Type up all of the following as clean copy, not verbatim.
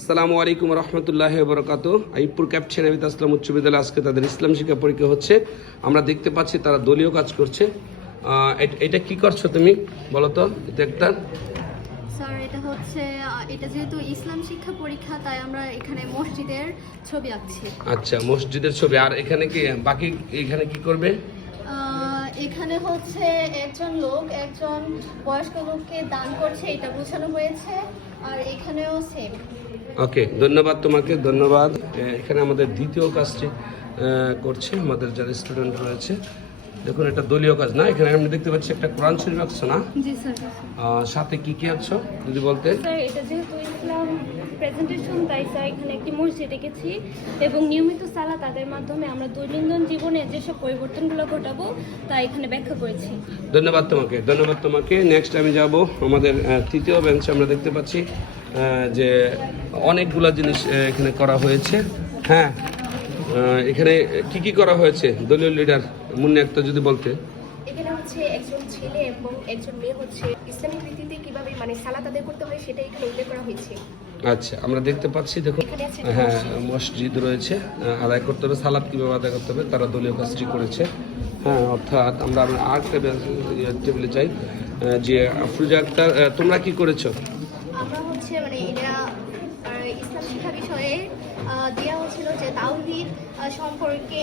আসসালামু আলাইকুম রহমতুল্লাহ বরকাত। আইপুর ক্যাপশন আবিদ আসলাম উচ্চ বিদ্যালয় আজকে তাদের ইসলাম শিক্ষা পরীক্ষা হচ্ছে। আমরা দেখতে পাচ্ছি তারা দলীয় কাজ করছে। এটা কি করছো তুমি বলো তো? এটা একটা স্যার এটা হচ্ছে এটা যেহেতু ইসলাম শিক্ষা পরীক্ষা তাই আমরা এখানে মসজিদের ছবি আঁকছি। আচ্ছা, মসজিদের ছবি। আর এখানে কি বাকি এখানে কি করবে? এখানে হচ্ছে একজন বয়স্ক লোককে দান করছে, এটা বোঝানো হয়েছে। আর এখানেও সেম। ওকে, ধন্যবাদ তোমাকে, ধন্যবাদ। এখানে আমাদের দ্বিতীয় কাজটি করছে আমাদের যারা স্টুডেন্ট রয়েছে। দেখুন, এটা দলীয় কাজ না। এখানে আমি দেখতে পাচ্ছি একটা কোরআন শরীফ আঁকছো না? জি স্যার। সাথে কি কি আঁকছো যদি বলতে? স্যার এটা যেহেতু ইসলাম প্রেজেন্টেশন তাই স্যার এখানে একটি মসজিদ এঁকেছি এবং নিয়মিত সালাত তাদের মাধ্যমে আমরা দৈনন্দিন জীবনে যেসব পরিবর্তনগুলো ঘটাবো তা এখানে ব্যাখ্যা করেছি। ধন্যবাদ তোমাকে, ধন্যবাদ তোমাকে। নেক্সট আমি যাব আমাদের তৃতীয় বেঞ্চে। আমরা দেখতে পাচ্ছি যে অনেকগুলো জিনিস এখানে করা হয়েছে। হ্যাঁ, এখানে কি কি করা হয়েছে দলীয় লিডার মুন্নি একটা যদি বলতে। এখানে হচ্ছে একজন ছেলে এবং একজন মেয়ে হচ্ছে ইসলামিক রীতিতে কিভাবে সালাত আদায় করতে হয় সেটা এখানে উল্লেখ করা হয়েছে। আচ্ছা, আমরা দেখতে পাচ্ছি, দেখুন, এখানে আছে হ্যাঁ, মসজিদ রয়েছে, আদায় করতে হবে, সালাত কীভাবে আদায় করতে হবে তারা দলীয় কাজটি করেছে। হ্যাঁ, অর্থাৎ আমরা আরেকটা টেবিলে চাই যে আফরুজা আক্তার, তোমরা কি করেছো? আমরা হচ্ছে এটা ইসলাম শিক্ষা বিষয়ে দেওয়া হয়েছিল যে তাওহীদ সম্পর্কে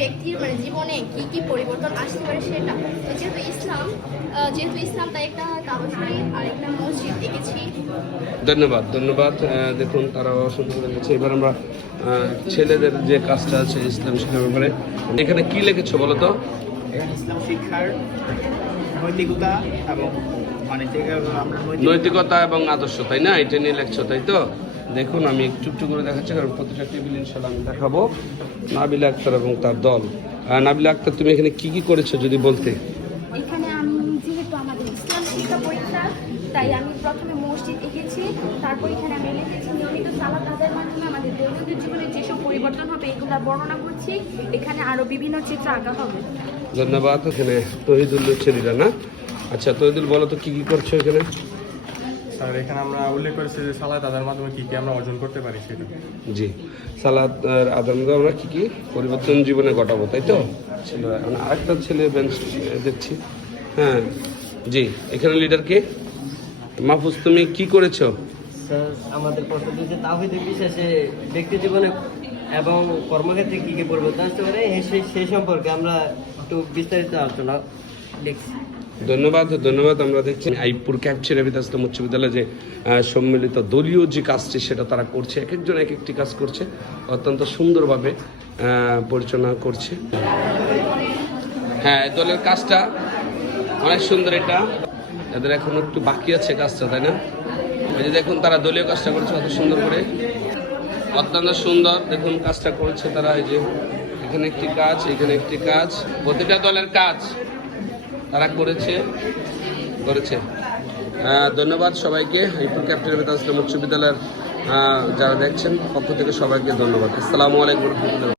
ব্যক্তির জীবনে কি কি পরিবর্তন আসতে পারে সেটা। তো যেহেতু ইসলাম তাই একটা কাবা শরীফ আর একটা মসজিদ দেখেছি। ধন্যবাদ, ধন্যবাদ। দেখুন, তারাও সুন্দর করে গেছে। এবার আমরা ছেলেদের যে কাজটা আছে ইসলাম শিক্ষার ব্যাপারে, এখানে কি লিখেছো বলো তো? ইসলাম শিক্ষার নৈতিকতা এবং নৈতিকতা এবং আদর্শ, তাই না? এটা নিয়ে লেখছো, তাই তো? দেখুন, আমি একটু করে দেখাচ্ছি, কারণ প্রতিটা টেবিল ইনশাল্লাহ আমি দেখাবো। নাবিলা আক্তার এবং তার দল। নাবিলা আক্তার, তুমি এখানে কি কি করেছো যদি বলতে? এখানে আমি যেহেতু আমাদের ইসলাম শিক্ষা পরীক্ষা তাই আমি প্রথমে মসজিদ এঁকেছি, তারপর এখানে আমি লিখেছি নিয়মিত সালাত আদায়ের মাধ্যমে আমাদের দৈনন্দিন জীবনে যেসব পরিবর্তন হবে এগুলো বর্ণনা করছি। এখানে আরও বিভিন্ন চিত্র আঁকা হবে। ধন্যবাদ। এখানে তহিদুল ছেলেরা না? আচ্ছা, তহিদুল বলো তো কি কি করছো এখানে? স্যার এখানে আমরা উল্লেখ করেছি যে সালাত আদার মাধ্যমে কি কি আমরা অর্জন করতে পারি সেটা। জি, সালাদ আদান আমরা কি কি পরিবর্তন জীবনে ঘটাবো, তাই তো? ছিল আরেকটা ছেলে বেঞ্চ দেখছি। হ্যাঁ, জি, এখানে লিডার কে? মাহফুজ, তুমি কি করেছো? স্যার আমাদের প্রশ্ন যে তাওহীদের বিশেষে ব্যক্তি জীবনে এবং কর্মক্ষেত্রে কী কী পরিবর্তন আসতে পারে সেই সম্পর্কে আমরা একটু বিস্তারিত আলোচনা দেখছি। ধন্যবাদ, ধন্যবাদ। আমরা দেখছি আইপুর ক্যাপচার আবিদ আসলাম উচ্চ বিদ্যালয়ে যে সম্মিলিত দলীয় যে কাজটি সেটা তারা করছে। এক একজন এক একটি কাজ করছে, অত্যন্ত সুন্দরভাবে পরিচালনা করছে। হ্যাঁ, দলের কাজটা অনেক সুন্দর। এটা এদের এখন একটু বাকি আছে কাজটা, তাই না? এই যে দেখুন, তারা দলীয় কাজটা করছে অত সুন্দর করে, অত্যন্ত সুন্দর। দেখুন কাজটা করেছে তারা। এই যে এখানে একটি কাজ, এখানে একটি কাজ, প্রতিটা দলের কাজ তারা করেছে। ধন্যবাদ সবাইকে। আইপুর ক্যাপ্টেন আবিদ আসলাম উচ্চ বিদ্যালয়ের যারা দেখছেন পক্ষ থেকে সবাইকে ধন্যবাদ। আসসালামু আলাইকুম রহমতুল্লাহ।